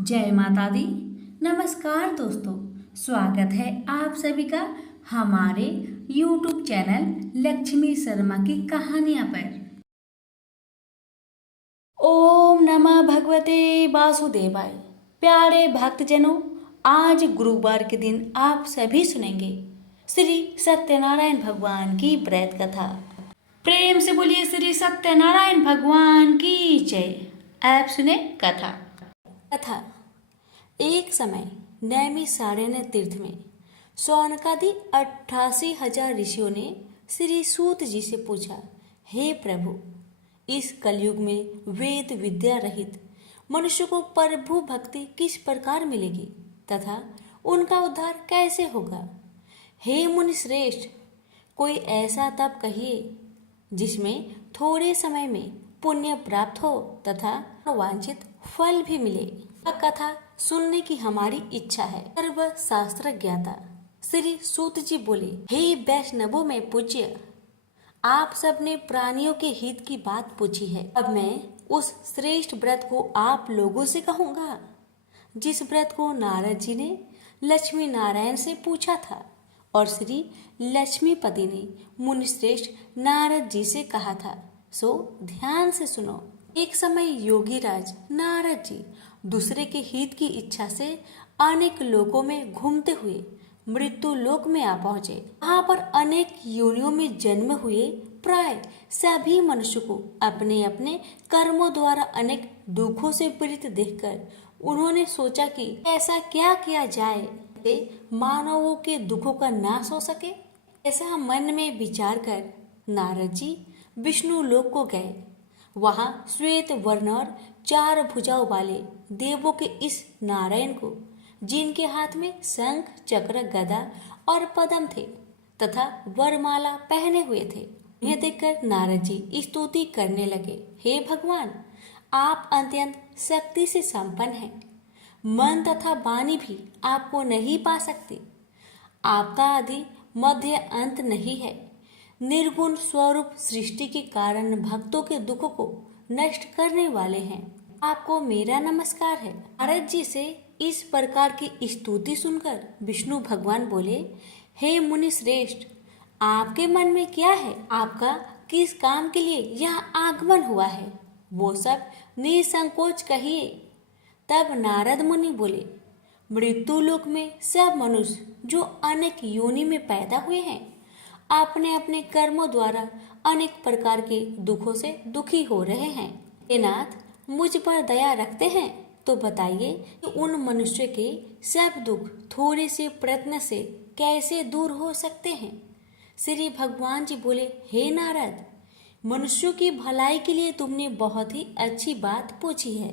जय माता दी। नमस्कार दोस्तों, स्वागत है आप सभी का हमारे YouTube चैनल लक्ष्मी शर्मा की कहानियां पर। ओम नमः भगवते वासुदेवाय। प्यारे भक्तजनों, आज गुरुवार के दिन आप सभी सुनेंगे श्री सत्यनारायण भगवान की व्रत कथा। प्रेम से बोलिए श्री सत्यनारायण भगवान की जय। आप सुने कथा। एक समय नैमिषारण्य तीर्थ में शौनकादि 88,000 ऋषियों ने श्री सूत जी से पूछा, हे प्रभु, इस कलयुग में वेद विद्या रहित मनुष्य को प्रभु भक्ति किस प्रकार मिलेगी तथा उनका उद्धार कैसे होगा। हे मुनि श्रेष्ठ, कोई ऐसा तप कहिए जिसमें थोड़े समय में पुण्य प्राप्त हो तथा वांछित फल भी मिले। यह कथा सुनने की हमारी इच्छा है। सर्व शास्त्र ज्ञाता श्री सूत जी बोले, हे वैष्णवों में पूज्य, आप सबने प्राणियों के हित की बात पूछी है। अब मैं उस श्रेष्ठ व्रत को आप लोगों से कहूँगा जिस व्रत को नारद जी ने लक्ष्मी नारायण से पूछा था और श्री लक्ष्मीपति ने मुनिश्रेष्ठ नारद जी से कहा था। सो ध्यान से सुनो। एक समय योगी राज नारद जी दूसरे के हित की इच्छा से अनेक लोकों में घूमते हुए मृत्यु लोक में आ पहुंचे। वहां पर अनेक योनियों में जन्म हुए प्राय सभी मनुष्य को अपने अपने कर्मों द्वारा अनेक दुखों से पीड़ित देखकर उन्होंने सोचा कि ऐसा क्या किया जाए कि मानवों के दुखों का नाश हो सके। ऐसा मन में विचार कर नारद जी विष्णु लोक को गए। वहां श्वेत वर्ण और 4 भुजाओं वाले देवों के इस नारायण को, जिनके हाथ में शंख चक्र गदा और पद्म थे तथा वरमाला पहने हुए थे, उन्हें देखकर नारद जी स्तुति करने लगे। हे भगवान, आप अत्यंत शक्ति से संपन्न हैं। मन तथा वाणी भी आपको नहीं पा सकती। आपका आदि मध्य अंत नहीं है। निर्गुण स्वरूप सृष्टि के कारण भक्तों के दुख को नष्ट करने वाले हैं। आपको मेरा नमस्कार है। नारद जी से इस प्रकार की स्तुति सुनकर विष्णु भगवान बोले, हे मुनि श्रेष्ठ, आपके मन में क्या है? आपका किस काम के लिए यह आगमन हुआ है? वो सब निसंकोच कहिए। तब नारद मुनि बोले, मृत्यु लोक में सब मनुष्य जो अनेक योनि में पैदा हुए हैं अपने अपने कर्मों द्वारा अनेक प्रकार के दुखों से दुखी हो रहे हैं। हे नाथ, मुझ पर दया रखते हैं तो बताइए कि उन मनुष्य के सब दुख थोड़े से प्रयत्न से कैसे दूर हो सकते हैं। श्री भगवान जी बोले, हे नारद, मनुष्यों की भलाई के लिए तुमने बहुत ही अच्छी बात पूछी है,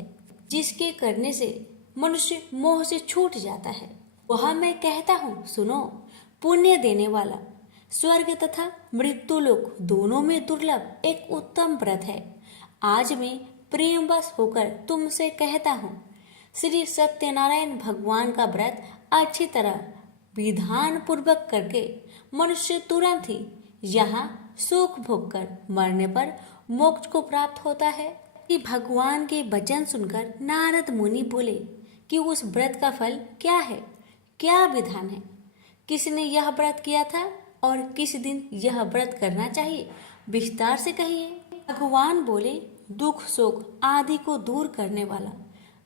जिसके करने से मनुष्य मोह से छूट जाता है। वह मैं कहता हूँ, सुनो। पुण्य देने वाला स्वर्ग तथा मृत्यु लोक दोनों में दुर्लभ एक उत्तम व्रत है। आज मैं प्रेमवश होकर तुमसे कहता हूँ, श्री सत्यनारायण भगवान का व्रत अच्छी तरह विधान पूर्वक करके मनुष्य तुरंत ही यहाँ सुख भोग कर मरने पर मोक्ष को प्राप्त होता है। कि भगवान के वचन सुनकर नारद मुनि बोले कि उस व्रत का फल क्या है, क्या विधान है, किसने यह व्रत किया था और किस दिन यह व्रत करना चाहिए, विस्तार से कहिए। भगवान बोले, दुख शोक आदि को दूर करने वाला,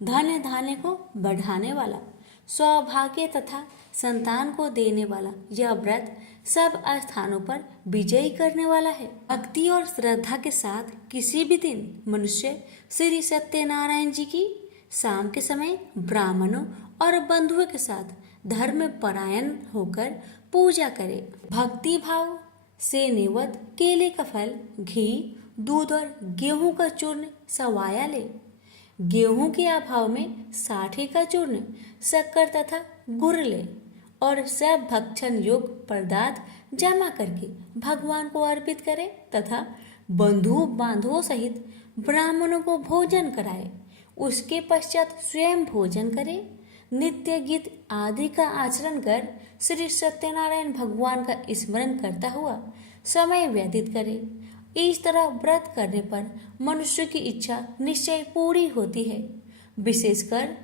धन धान्य को बढ़ाने वाला, सौभाग्य तथा संतान को देने वाला यह व्रत सब स्थानों पर विजयी करने वाला है। भक्ति और श्रद्धा के साथ किसी भी दिन मनुष्य श्री सत्यनारायण जी की शाम के समय ब्राह्मणों और बंधुओं के साथ धर्म परायण होकर पूजा करे। भक्ति भाव से निवत केले का फल, घी, दूध और गेहूं का चूर्ण सवाया ले। गेहूं के अभाव में साठी का चूर्ण, शक्कर तथा गुड़ ले और सब भक्षण योग पदार्थ जमा करके भगवान को अर्पित करे तथा बंधु बांधवों सहित ब्राह्मणों को भोजन कराए। उसके पश्चात स्वयं भोजन करे। नित्य गीत आदि का आचरण कर श्री सत्यनारायण भगवान का स्मरण करता हुआ समय व्यतीत करे। इस तरह व्रत करने पर मनुष्य की इच्छा निश्चय पूरी होती है। विशेषकर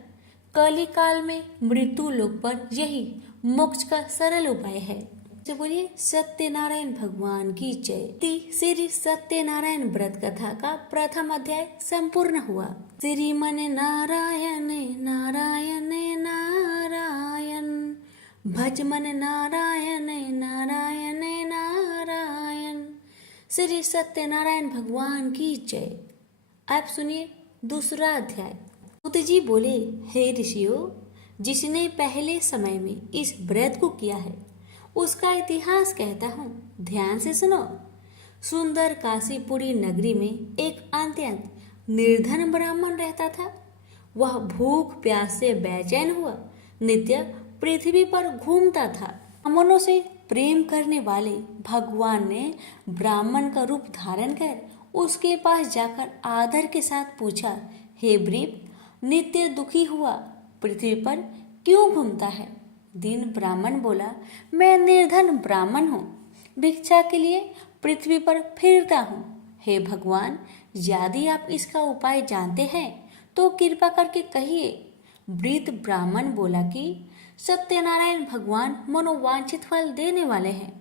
कली काल में मृत्यु लोक पर यही मोक्ष का सरल उपाय है। तो बोलिए सत्यनारायण भगवान की जय। श्री सत्यनारायण व्रत कथा का प्रथम अध्याय संपूर्ण हुआ। श्रीमन नारायण नारायण नारायण, भज मन नारायण नारायण नारायण। श्री सत्यनारायण भगवान की जय। आप सुनिए दूसरा अध्याय। सूत जी बोले, हे ऋषियों, जिसने पहले समय में इस व्रत को किया है उसका इतिहास कहता हूँ, ध्यान से सुनो। सुंदर काशीपुरी नगरी में एक अत्यंत निर्धन ब्राह्मण रहता था। वह भूख प्यास से बेचैन हुआ नित्य पृथ्वी पर घूमता था। ब्राह्मणों से प्रेम करने वाले भगवान ने ब्राह्मण का रूप धारण कर उसके पास जाकर आदर के साथ पूछा, हे ब्रीप, नित्य दुखी हुआ पृथ्वी पर क्यों घूमता है? दीन ब्राह्मण बोला, मैं निर्धन ब्राह्मण हूँ, भिक्षा के लिए पृथ्वी पर फिरता हूँ। हे भगवान, यदि आप इसका उपाय जानते हैं तो कृपा करके कहिए। वृद्ध ब्राह्मण बोला कि सत्यनारायण भगवान मनोवांछित फल देने वाले हैं,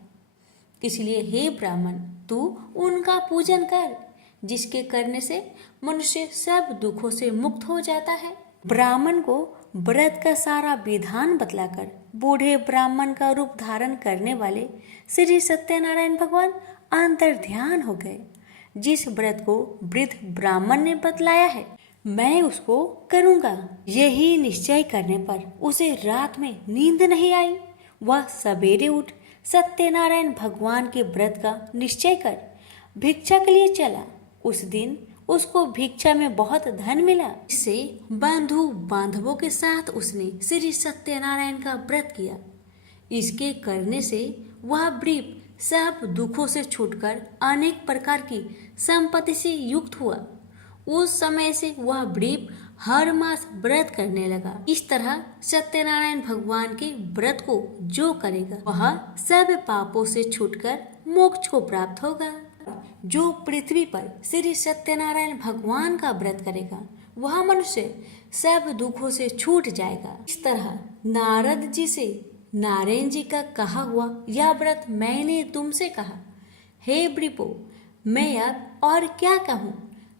इसलिए हे ब्राह्मण, तू उनका पूजन कर, जिसके करने से मनुष्य सब दुखों से मुक्त हो जाता है। ब्राह्मण को व्रत का सारा विधान बतलाकर बूढ़े ब्राह्मण का रूप धारण करने वाले श्री सत्यनारायण भगवान अंतर ध्यान हो गए। जिस व्रत को वृद्ध ब्राह्मण ने बतलाया है मैं उसको करूंगा, यही निश्चय करने पर उसे रात में नींद नहीं आई। वह सवेरे उठ सत्यनारायण भगवान के व्रत का निश्चय कर भिक्षा के लिए चला। उस दिन उसको भिक्षा में बहुत धन मिला। इससे बंधु बांधवों के साथ उसने श्री सत्यनारायण का व्रत किया। इसके करने से वह वृप सब दुखों से छूटकर अनेक प्रकार की संपत्ति से युक्त हुआ। उस समय से वह वृप हर मास व्रत करने लगा। इस तरह सत्यनारायण भगवान के व्रत को जो करेगा वह सब पापों से छूटकर मोक्ष को प्राप्त होगा। जो पृथ्वी पर श्री सत्यनारायण भगवान का व्रत करेगा वह मनुष्य सब दुखों से छूट जाएगा। इस तरह नारद जी से नारायण जी का कहा हुआ यह व्रत मैंने तुमसे कहा। हे वृपो, मैं अब और क्या कहूँ?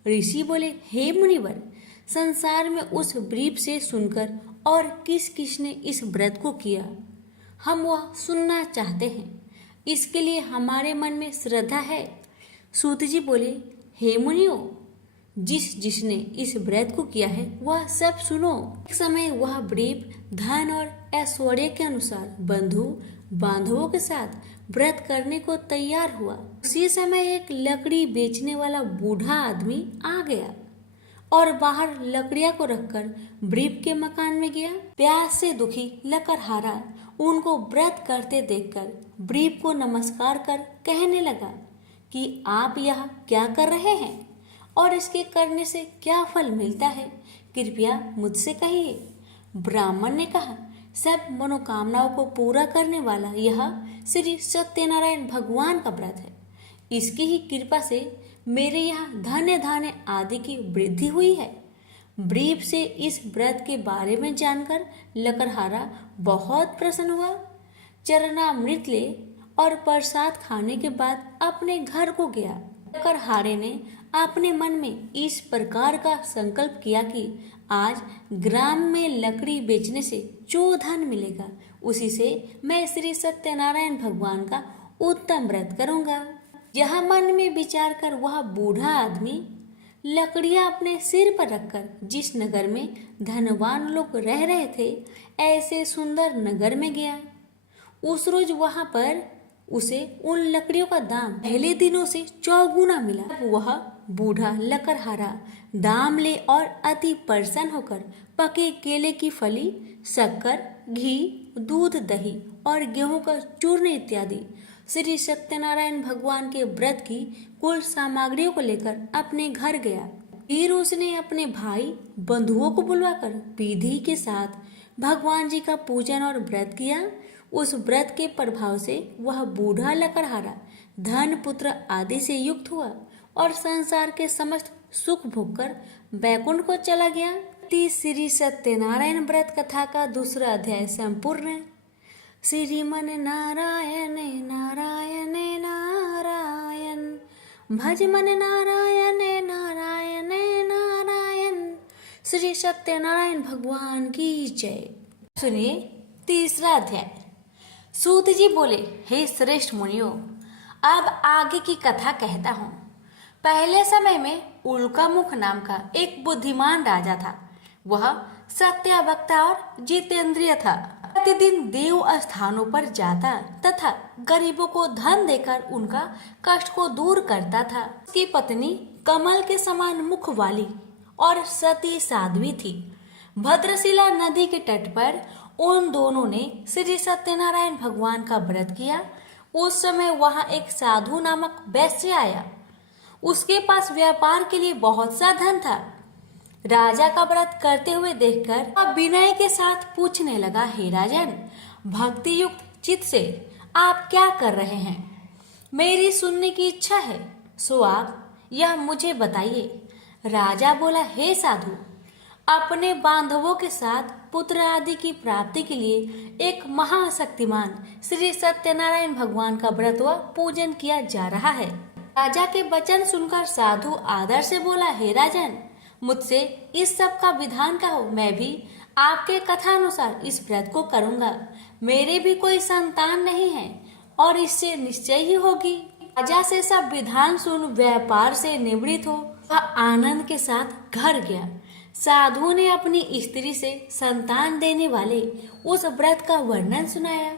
ऋषि बोले, हे मुनिवर, संसार में उस वृप से सुनकर और किस किस ने इस व्रत को किया हम वह सुनना चाहते हैं। इसके लिए हमारे मन में श्रद्धा है। सूत जी बोले, हे मुनियों, जिसने इस व्रत को किया है वह सब सुनो। एक समय वह वृप धन और ऐश्वर्य के अनुसार बंधु बांधवों के साथ व्रत करने को तैयार हुआ। उसी समय एक लकड़ी बेचने वाला बूढ़ा आदमी आ गया और बाहर लकड़ियां को रखकर वृप के मकान में गया। प्यास से दुखी लकड़हारा उनको व्रत करते देखकर वृप को नमस्कार कर कहने लगा कि आप यह क्या कर रहे हैं और इसके करने से क्या फल मिलता है, कृपया मुझसे कहिए। ब्राह्मण ने कहा, सब मनोकामनाओं को पूरा करने वाला यह श्री सत्यनारायण भगवान का व्रत है। इसकी ही कृपा से मेरे यहाँ धन्य धान्य आदि की वृद्धि हुई है। वृप से इस व्रत के बारे में जानकर लकड़हारा बहुत प्रसन्न हुआ। चरणामृत ले और प्रसाद खाने के बाद अपने घर को गया। लकड़हारे ने अपने मन में इस प्रकार का संकल्प किया कि आज ग्राम में लकड़ी बेचने से जो धन मिलेगा उसी से मैं श्री सत्यनारायण भगवान का उत्तम व्रत करूंगा। यह मन में विचार कर वह बूढ़ा आदमी लकड़ियां अपने सिर पर रखकर जिस नगर में धनवान लोग रह रहे थे ऐसे सुंदर नगर में गया। उस रोज वहां पर उसे उन लकड़ियों का दाम पहले दिनों से चौगुना मिला। वह बूढ़ा लकड़हारा दाम ले और अति प्रसन्न होकर पके केले की फली, शक्कर, घी, दूध, दही और गेहूं का चूर्ण इत्यादि श्री सत्यनारायण भगवान के व्रत की कुल सामग्रियों को लेकर अपने घर गया। फिर उसने अपने भाई बंधुओं को बुलवाकर विधि के साथ भगवान जी का पूजन और व्रत किया। उस व्रत के प्रभाव से वह बूढ़ा लकड़हारा धन पुत्र आदि से युक्त हुआ और संसार के समस्त सुख भोगकर बैकुंठ को चला गया। श्री सत्यनारायण व्रत कथा का दूसरा अध्याय संपूर्ण। श्रीमन नारायण नारायण नारायण, भज मन नारायण नारायण नारायण। श्री सत्यनारायण भगवान की जय। सुनिए तीसरा अध्याय। सूत जी बोले, हे श्रेष्ठ मुनियों, अब आगे की कथा कहता हूँ। पहले समय में उल्कामुख नाम का एक बुद्धिमान राजा था। वह सत्यवक्ता और जितेंद्रिय था। प्रतिदिन देव स्थानों पर जाता तथा गरीबों को धन देकर उनका कष्ट को दूर करता था। उसकी पत्नी कमल के समान मुख वाली और सती साध्वी थी। भद्रशिला नदी के तट पर उन दोनों ने श्री सत्यनारायण भगवान का व्रत किया। उस समय वहां एक साधु नामक वैश्य आया। उसके पास व्यापार के लिए बहुत सा धन था। राजा का व्रत करते हुए देखकर वह विनय के साथ पूछने लगा, हे राजन, भक्ति युक्त चित्त से आप क्या कर रहे हैं? मेरी सुनने की इच्छा है, सो आप यह मुझे बताइए। राजा बोला, हे साधु, अपने बांधवों के साथ पुत्र आदि की प्राप्ति के लिए एक महाशक्तिमान श्री सत्यनारायण भगवान का व्रत व पूजन किया जा रहा है। राजा के वचन सुनकर साधु आदर से बोला, हे राजन, मुझसे इस सब का विधान कहो, मैं भी आपके कथानुसार इस व्रत को करूंगा। मेरे भी कोई संतान नहीं है और इससे निश्चय ही होगी। राजा से सब विधान सुन व्यापार से निवृत्त हो वह आनंद के साथ घर गया। साधु ने अपनी स्त्री से संतान देने वाले उस व्रत का वर्णन सुनाया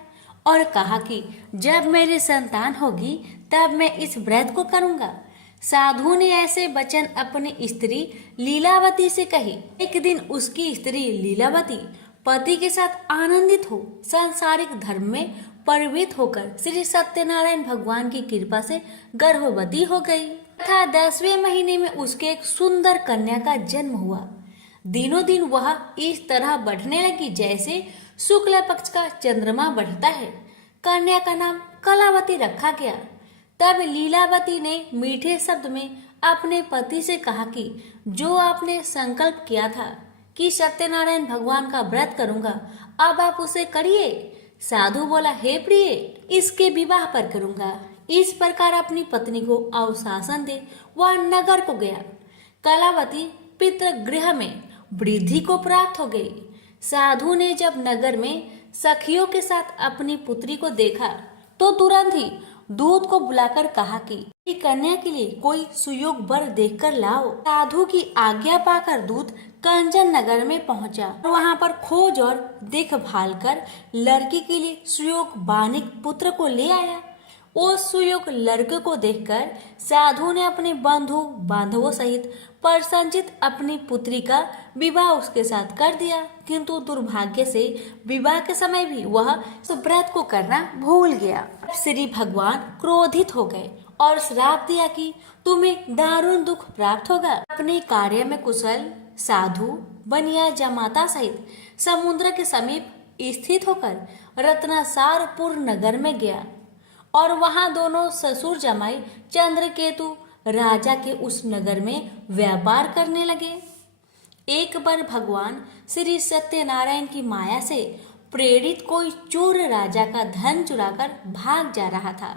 और कहा कि जब मेरी संतान होगी तब मैं इस व्रत को करूंगा। साधु ने ऐसे वचन अपनी स्त्री लीलावती से कही। एक दिन उसकी स्त्री लीलावती पति के साथ आनंदित हो सांसारिक धर्म में प्रवृत्त होकर श्री सत्यनारायण भगवान की कृपा से गर्भवती हो गई तथा 10वें महीने में उसके एक सुंदर कन्या का जन्म हुआ। दिनों दिन वह इस तरह बढ़ने लगी जैसे शुक्ल पक्ष का चंद्रमा बढ़ता है। कन्या का नाम कलावती रखा गया। तब लीलावती ने मीठे शब्द में अपने पति से कहा कि जो आपने संकल्प किया था कि सत्यनारायण भगवान का व्रत करूंगा, अब आप उसे करिए। साधु बोला, हे प्रिय, इसके विवाह पर करूंगा। इस प्रकार अपनी पत्नी को अवशासन दे वह नगर को गया। कलावती पितृगृह में वृद्धि को प्राप्त हो गई। साधु ने जब नगर में सखियों के साथ अपनी पुत्री को देखा तो तुरंत ही दूत को बुलाकर कहा कि कन्या के लिए कोई सुयोग वर देखकर लाओ। साधु की आज्ञा पाकर दूत कंचन नगर में पहुंचा और वहां पर खोज और देखभाल कर लड़की के लिए सुयोग बानिक पुत्र को ले आया। उस सुयोग लड़के को देखकर साधु ने अपने बंधु बांधवों सहित प्रसन्नचित अपनी पुत्री का विवाह उसके साथ कर दिया। किंतु दुर्भाग्य से विवाह के समय भी वह उस व्रत को करना भूल गया। श्री भगवान क्रोधित हो गए और श्राप दिया कि तुम्हें दारुण दुख प्राप्त होगा। अपने कार्य में कुशल साधु बनिया जमाता सहित समुद्र के समीप स्थित होकर रत्नासारपुर नगर में गया और वहां दोनों ससुर जमाई चंद्रकेतु राजा के उस नगर में व्यापार करने लगे। एक बार भगवान श्री सत्यनारायण की माया से प्रेरित कोई चोर राजा का धन चुराकर भाग जा रहा था।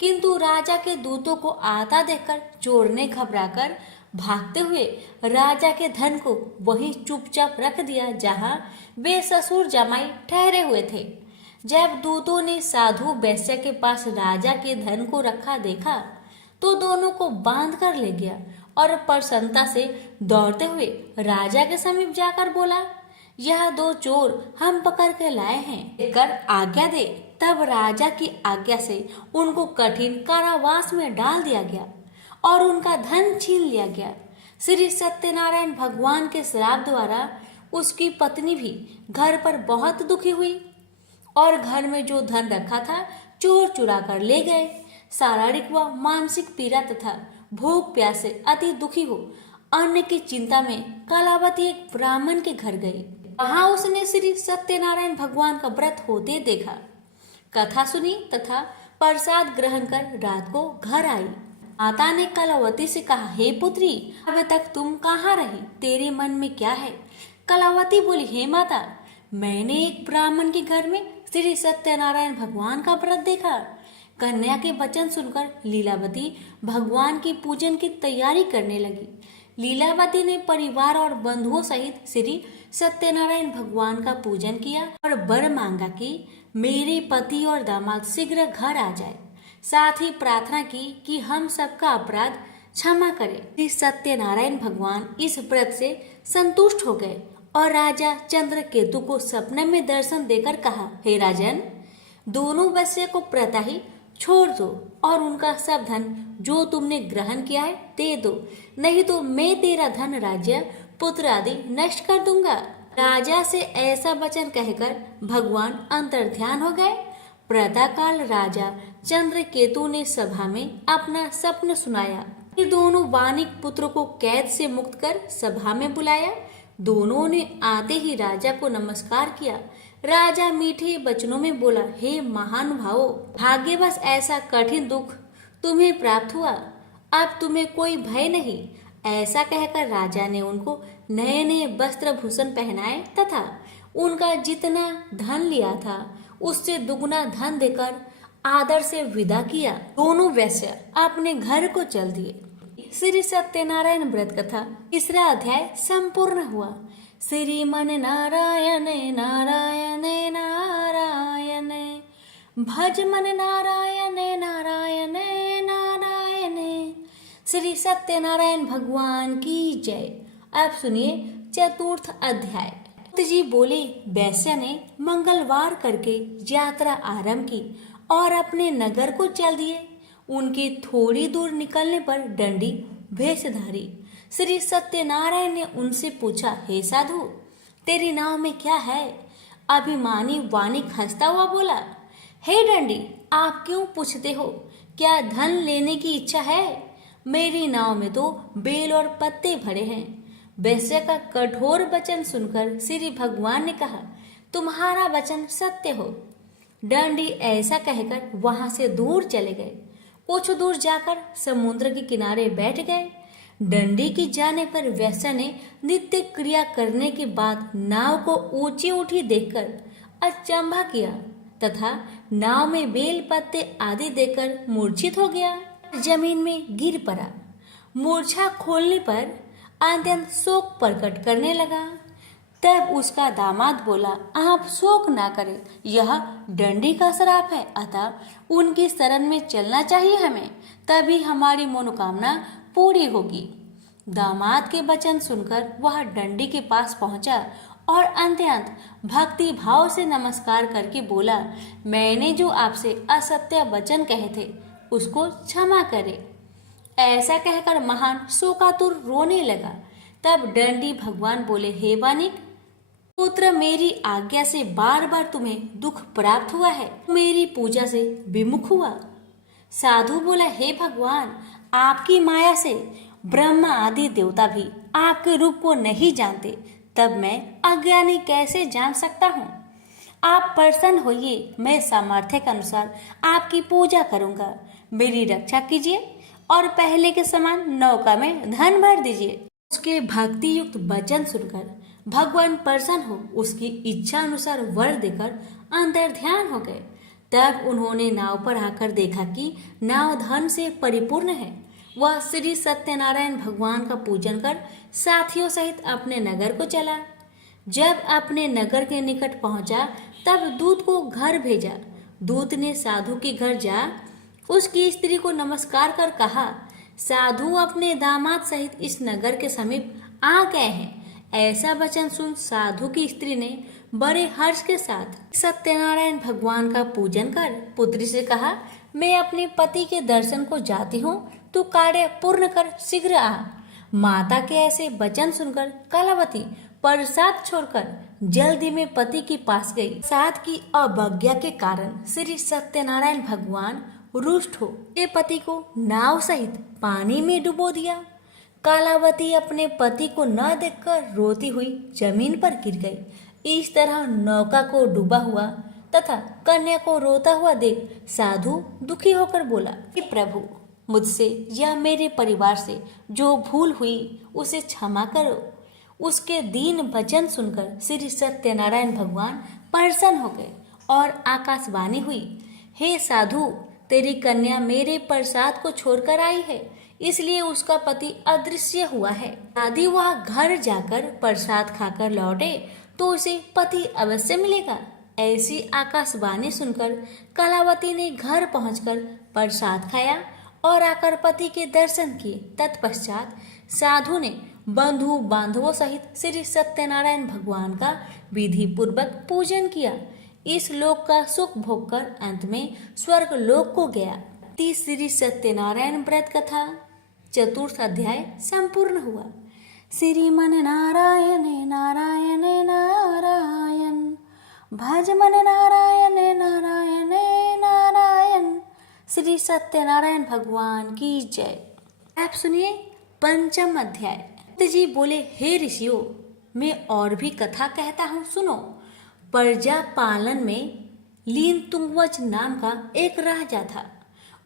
किंतु राजा के दूतों को आता देखकर चोर ने घबराकर भागते हुए राजा के धन को वहीं चुपचाप रख दिया जहां वे ससुर जमाई ठहरे हुए थे। जब दूतों ने साधु वैश्य के पास राजा के धन को रखा देखा तो दोनों को बांध कर ले गया और प्रसन्नता से दौड़ते हुए राजा के समीप जाकर बोला, यह 2 चोर हम पकड़ के लाए हैं, देकर आज्ञा दे। तब राजा की आज्ञा से उनको कठिन कारावास में डाल दिया गया और उनका धन छीन लिया गया। श्री सत्यनारायण भगवान के श्राप द्वारा उसकी पत्नी भी घर पर बहुत दुखी हुई और घर में जो धन रखा था चोर चुरा कर ले गए। शारीरिक व मानसिक पीड़ा तथा भूख प्यास से अति दुखी हो अन्न की चिंता में कलावती एक ब्राह्मण के घर गई। वहां उसने श्री सत्यनारायण भगवान का व्रत होते देखा, कथा सुनी तथा प्रसाद ग्रहण कर रात को घर आई। माता ने कलावती से कहा, हे पुत्री, अब तक तुम कहाँ रही? तेरे मन में क्या है? कलावती बोली, हे माता, मैंने एक ब्राह्मण के घर में श्री सत्यनारायण भगवान का व्रत देखा। कन्या के वचन सुनकर लीलावती भगवान की पूजन की तैयारी करने लगी। लीलावती ने परिवार और बंधुओं सहित श्री सत्यनारायण भगवान का पूजन किया और वर मांगा कि मेरे पति और दामाद शीघ्र घर आ जाए। साथ ही प्रार्थना की कि हम सबका अपराध क्षमा करें। श्री सत्यनारायण भगवान इस व्रत से संतुष्ट हो गए और राजा चंद्रकेतु को सपने में दर्शन देकर कहा, हे राजन, दोनों वैश्य को प्रतः ही छोड़ दो और उनका सब धन जो तुमने ग्रहण किया है दे दो, नहीं तो मैं तेरा धन, राज्य, पुत्र आदि नष्ट कर दूंगा। राजा से ऐसा वचन कहकर भगवान अंतर्ध्यान हो गए। प्रातःकाल राजा चंद्रकेतु ने सभा में अपना स्वप्न सुनाया। ये दोनों वानिक पुत्रों को कैद से मुक्त कर सभा में बुलाया। दोनों ने आते ही राजा को नमस्कार किया। राजा मीठे वचनों में बोला, हे महानुभावों, भाग्यवश ऐसा कठिन दुख तुम्हें प्राप्त हुआ, अब तुम्हें कोई भय नहीं। ऐसा कहकर राजा ने उनको नए नए वस्त्र भूषण पहनाए तथा उनका जितना धन लिया था उससे दुगुना धन देकर आदर से विदा किया। दोनों वैश्य अपने घर को चल दिए। श्री सत्यनारायण व्रत कथा तीसरा अध्याय संपूर्ण हुआ। श्रीमन नारायण नारायण नारायण, भज मन नारायण नारायण नारायण। श्री सत्यनारायण भगवान की जय। अब सुनिए चतुर्थ अध्याय। जी बोले, वैश्य ने मंगलवार करके यात्रा आरंभ की और अपने नगर को चल दिए। उनके थोड़ी दूर निकलने पर दंडी भेषधारी श्री सत्यनारायण ने उनसे पूछा, हे साधु, तेरी नाव में क्या है? अभिमानी वानिक हंसता हुआ बोला, हे दंडी, आप क्यों पूछते हो? क्या धन लेने की इच्छा है? मेरी नाव में तो बेल और पत्ते भरे हैं। वैश्य का कठोर वचन सुनकर श्री भगवान ने कहा, तुम्हारा वचन सत्य हो। दंडी ऐसा कहकर वहां से दूर चले गए। कुछ दूर जाकर समुद्र के किनारे बैठ गए। दंडी की जाने पर वैश्य ने नित्य क्रिया करने के बाद नाव को ऊंची उठी देखकर अचंभा किया तथा नाव में बेल पत्ते आदि देकर मूर्छित हो गया, जमीन में गिर पड़ा। मूर्छा खोलने पर अत्यंत शोक प्रकट करने लगा। तब उसका दामाद बोला, आप शोक ना करें, यह दंडी का श्राप है, अतः उनकी शरण में चलना चाहिए हमें, तभी हमारी मनोकामना पूरी होगी। दामाद के वचन सुनकर वह दंडी के पास पहुंचा और अत्यंत भक्ति भाव से नमस्कार करके बोला, मैंने जो आपसे असत्य वचन कहे थे उसको क्षमा करे। ऐसा कहकर महान शोकातुर रोने लगा। तब दंडी भगवान बोले, हे वानिक पुत्र, मेरी आज्ञा से बार बार तुम्हें दुख प्राप्त हुआ है, मेरी पूजा से विमुख हुआ। साधु बोला, हे भगवान, आपकी माया से ब्रह्मा आदि देवता भी आपके रूप को नहीं जानते, तब मैं अज्ञानी कैसे जान सकता हूँ? आप प्रसन्न होइए, मैं सामर्थ्य के अनुसार आपकी पूजा करूँगा। मेरी रक्षा कीजिए और पहले के समान नौका में धन भर दीजिए। उसके भक्ति युक्त वचन सुनकर भगवान प्रसन्न हो उसकी इच्छा अनुसार वर देकर अंतर्ध्यान हो गए। तब उन्होंने नाव पर आकर देखा कि नाव धन से परिपूर्ण है। वह श्री सत्यनारायण भगवान का पूजन कर साथियों सहित अपने नगर को चला। जब अपने नगर के निकट पहुंचा तब दूत को घर भेजा। दूत ने साधु के घर जा उसकी स्त्री को नमस्कार कर कहा, साधु अपने दामाद सहित इस नगर के समीप आ गए हैं। ऐसा वचन सुन साधु की स्त्री ने बड़े हर्ष के साथ सत्यनारायण भगवान का पूजन कर पुत्री से कहा, मैं अपने पति के दर्शन को जाती हूँ, तू कार्य पूर्ण कर शीघ्र आ। माता के ऐसे वचन सुनकर कलावती प्रसाद छोड़कर जल्दी में पति के पास गई। साथ की अवज्ञा के कारण श्री सत्यनारायण भगवान रुष्ट हो के पति को नाव सहित पानी में डुबो दिया। कलावती अपने पति को न देखकर रोती हुई जमीन पर गिर गई। इस तरह नौका को डूबा हुआ तथा कन्या को रोता हुआ देख साधु दुखी होकर बोला, कि प्रभु, मुझसे या मेरे परिवार से जो भूल हुई उसे क्षमा करो। उसके दीन वचन सुनकर श्री सत्यनारायण भगवान प्रसन्न हो गए और आकाशवाणी हुई, हे साधु, तेरी कन्या मेरे प्रसाद को छोड़कर आई है, इसलिए उसका पति अदृश्य हुआ है। यदि वह घर जाकर प्रसाद खाकर लौटे तो उसे पति अवश्य मिलेगा। ऐसी आकाशवाणी सुनकर कलावती ने घर पहुंचकर प्रसाद खाया और आकर पति के दर्शन किए। तत्पश्चात साधु ने बंधु बांधवों सहित श्री सत्यनारायण भगवान का विधि पूर्वक पूजन किया। इस लोक का सुख भोगकर अंत में स्वर्ग लोक को गया। श्री सत्यनारायण व्रत कथा चतुर्थ अध्याय संपूर्ण हुआ। श्रीमन नारायण नारायण नारायण, भज मन नारायण नारायण नारायण। श्री सत्यनारायण भगवान की जय। आप सुनिए पंचम अध्याय। जी बोले, हे ऋषियों, मैं और भी कथा कहता हूँ, सुनो। प्रजा पालन में लीन तुंगवच नाम का एक राजा था।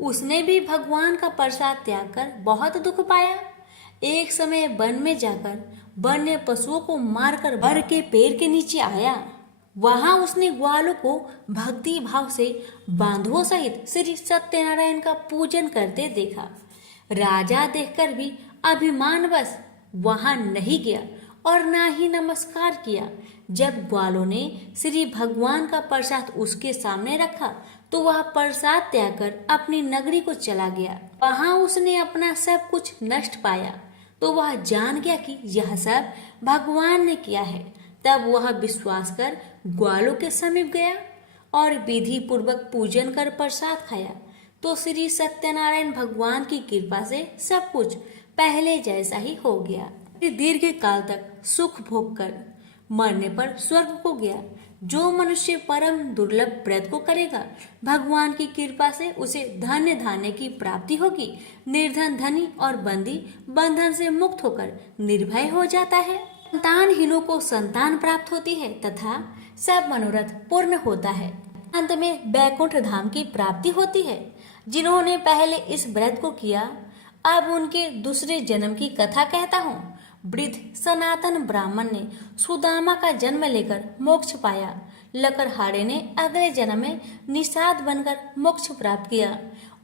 उसने भी भगवान का प्रसाद त्याग कर बहुत दुख पाया। एक समय वन में जाकर वन्य पशुओं को मारकर बर के पेड़ के नीचे आया। वहां उसने ग्वालों को भक्ति भाव से बांधवों सहित श्री सत्यनारायण का पूजन करते देखा। राजा देखकर भी अभिमानवश वहां नहीं गया और ना ही नमस्कार किया। जब ग्वालों ने श्री भगवान का प्रसाद उसके सामने रखा तो वह प्रसाद त्याग कर अपनी नगरी को चला गया। वहां उसने अपना सब कुछ नष्ट पाया तो वह जान गया कि यह सब भगवान ने किया है। तब वह विश्वास कर ग्वालों के समीप गया और विधि पूर्वक पूजन कर प्रसाद खाया तो श्री सत्यनारायण भगवान की कृपा से सब कुछ पहले जैसा ही हो गया। दीर्घ काल तक सुख भोग कर मरने पर स्वर्ग को गया। जो मनुष्य परम दुर्लभ व्रत को करेगा, भगवान की कृपा से उसे धन्य धान्य की प्राप्ति होगी। निर्धन धनी और बंदी बंधन से मुक्त होकर निर्भय हो जाता है। संतानहीनों को संतान प्राप्त होती है तथा सब मनोरथ पूर्ण होता है। अंत में बैकुंठ धाम की प्राप्ति होती है। जिन्होंने पहले इस व्रत को किया, अब उनके दूसरे जन्म की कथा कहता हूँ। वृद्ध सनातन ब्राह्मण ने सुदामा का जन्म लेकर मोक्ष पाया। लकड़हारे ने अगले जन्म में निषाद बनकर मोक्ष प्राप्त किया।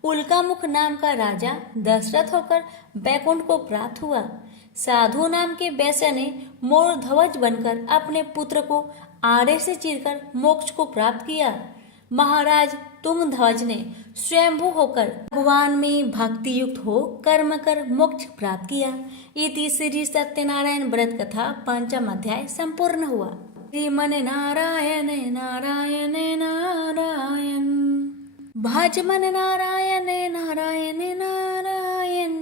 उल्कामुख नाम का राजा दशरथ होकर बैकुंठ को प्राप्त हुआ। साधु नाम के वैश्य ने मोरध्वज बनकर अपने पुत्र को आड़े से चीरकर मोक्ष को प्राप्त किया। महाराज तुंगध्वज ने स्वयंभू होकर भगवान में भक्ति युक्त हो कर्म कर मोक्ष प्राप्त किया। इति श्री सत्यनारायण व्रत कथा पंचम अध्याय संपूर्ण हुआ। श्रीमन नारायण नारायण नारायण, भज मन नारायण नारायण नारायण।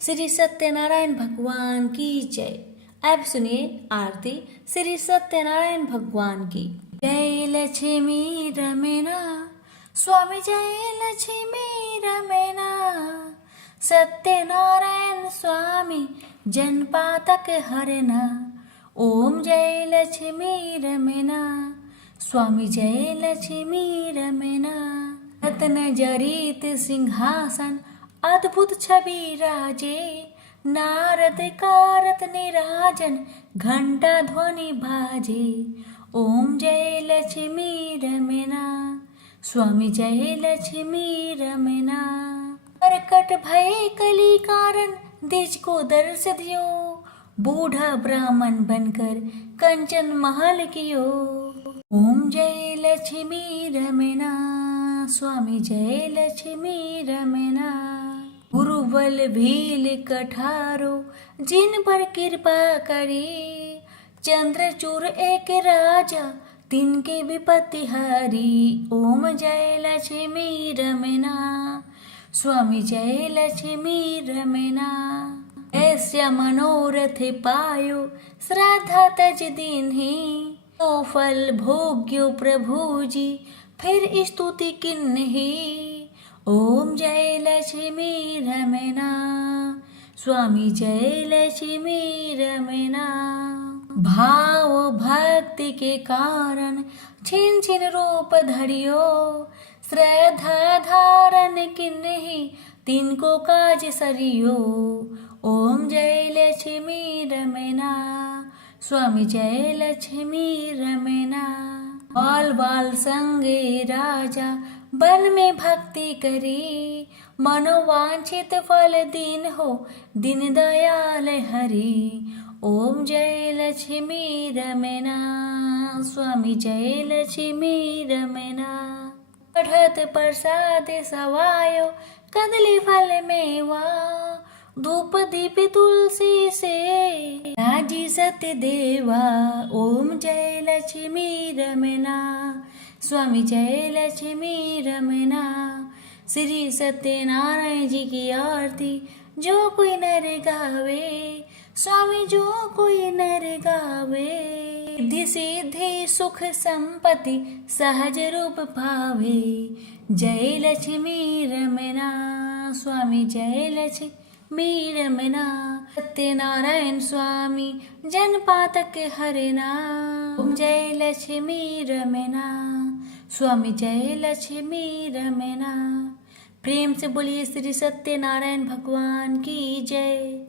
श्री सत्यनारायण भगवान की जय। अब सुनिए आरती श्री सत्यनारायण भगवान की। जय लक्ष्मी रमना स्वामी, जय लक्ष्मी रमना। सत्यनारायण स्वामी जनपातक हरना। ओम जय लक्ष्मी रमना स्वामी, जय लक्ष्मी रमना। रत्न जरित सिंहासन अद्भुत छवि राजे। नारद कारत निराजन घंटा ध्वनि बाजे। ओम जय लक्ष्मी रमना स्वामी, जय लक्ष्मी रमना। प्रकट भय कली कारण द्विज को दर्श दियो। बूढ़ा ब्राह्मण बनकर कंचन महल कियो। ओम जय लक्ष्मी रमना स्वामी, जय लक्ष्मी रमना। गुरुबल भील कठारो जिन पर कृपा करी। चंद्रचूर एक राजा तिनके विपत्ति हारी। ओम जय लक्ष्मी रमना स्वामी, जय लक्ष्मी रमना। ऐस्य मनोरथ पायो श्रद्धा तज दीन्ही। तो फल भोग्यो प्रभु जी फिर स्तुति किन्ही। ओम जय लक्ष्मी रमना स्वामी, जय लक्ष्मी रमना। भाव भक्ति के कारण छिन छिन रूप धरियो। श्रद्धा धारण किन्ही तिनको काज सरियो। ओम जय लक्ष्मी रमना स्वामी जय लक्ष्मी रमना। बाल बाल संगे राजा वन में भक्ति करी, मनोवांछित फल दीन हो दीन दयाल हरि। ओम जय लक्ष्मी रमना, स्वामी जय लक्ष्मी रमना। बढ़त प्रसाद सवायो कदली फल मेवा, धूप दीप तुलसी से राजी सत्य देवा। ओम जय लक्ष्मी रमना, स्वामी जय लक्ष्मी रमना। श्री सत्यनारायण जी की आरती जो कोई नर गावे, स्वामी जो कोई नर गावे। रिद्धि सिद्धि सुख संपत्ति सहज रूप पावे। जय लक्ष्मी रमना, स्वामी जय लक्ष्मी रमना। सत्यनारायण स्वामी जन पातक हरना। ओम जय लक्ष्मी रमना, स्वामी जय लक्ष्मी रमना। प्रेम से बोलिए श्री सत्यनारायण भगवान की जय।